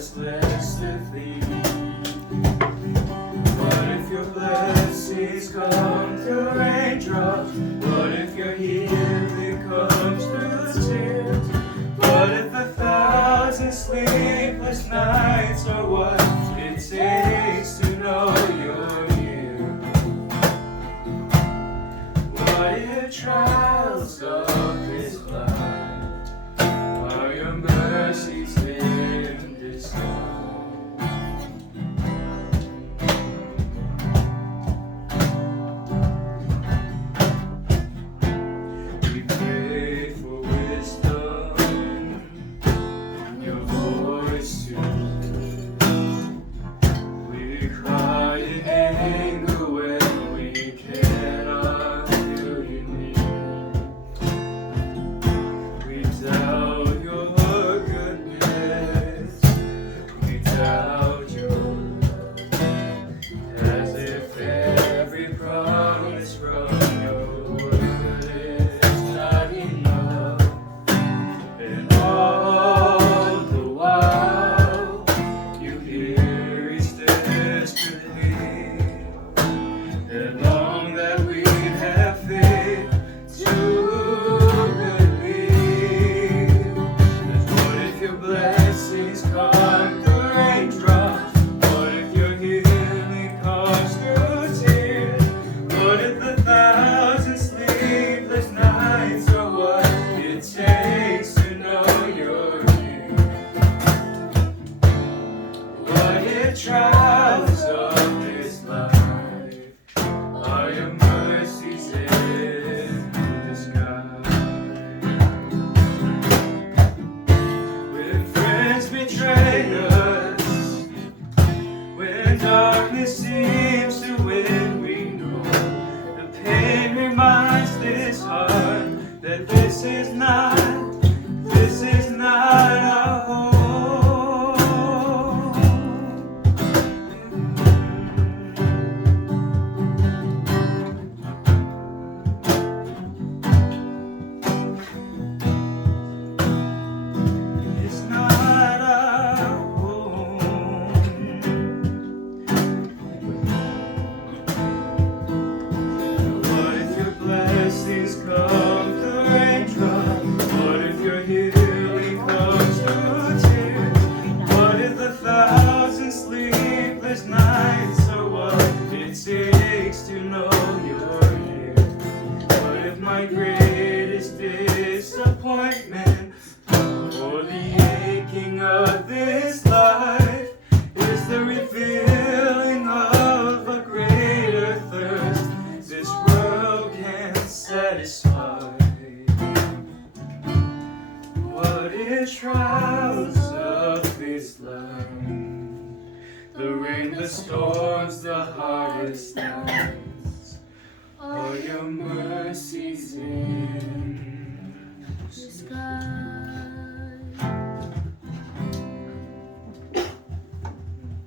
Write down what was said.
what's left to thee? What if your blessings come through raindrops? What if your healing comes through tears? What if 1,000 sleepless nights are what it takes to know you're here? What if trials of this life are your mercies in disguise? We pray for wisdom, your voice to hear. We cry in anger when we cannot feel you near. We doubt your goodness, we doubt your love, as if every promise from your word is not enough. And all the while, you hear each desperate plea, and long that we have faith to believe. And what if your blessings come through raindrops? What if your healing comes through tears? What if 1,000 sleepless nights are what it takes to know you're here? What if trials of this life are your mercies in disguise? When friends betray us, when darkness seems to win, we know the pain reminds this heart that this is not our home. It's not our home. What if your blessings come through raindrops? What if your healing comes through tears? What if 1,000 sleepless nights are what it takes to know you're here? What if my greatest disappointment or the aching of this life is the revealing of a greater thirst this world can't satisfy? What if trials of this life, the rain, the storms, the hardest nights, are your mercies in